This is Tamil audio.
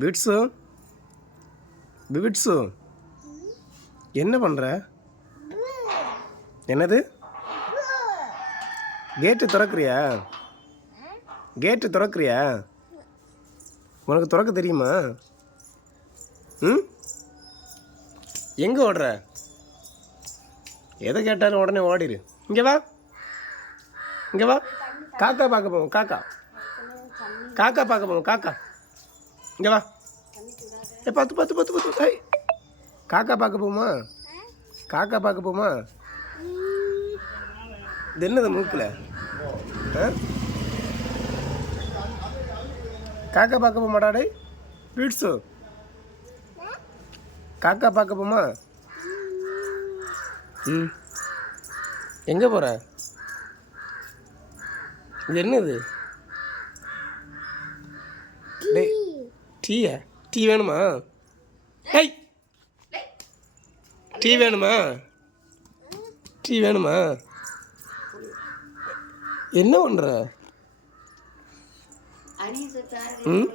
பிட்ஸு பிட்ஸு என்ன பண்ணுற? என்னது? கேட்டு திறக்கிறியா? கேட்டு திறக்கிறியா? உனக்கு திறக்க தெரியுமா? ம், எங்கே ஓடுற? எதை கேட்டாலும் உடனே ஓடிடு. இங்கே வா, இங்கே வா. காக்கா பார்க்க போவோம். காக்கா காக்கா பார்க்க போவோம். காக்கா இங்கே வா. பத்து பத்து பத்து பத்து. ஹை, காக்கா பார்க்க போமா? காக்கா பார்க்க போமா? இது என்னது மூக்கில்? காக்கா பார்க்க போக மாட்டாடே பீட்ஸு. காக்கா பார்க்க போமா? ம், எங்கே போகிற? இது என்னது? டே, டீயா? டீ வேணுமா? ஹை, டீ வேணுமா? டீ வேணுமா? என்ன பண்ணுற? ம்,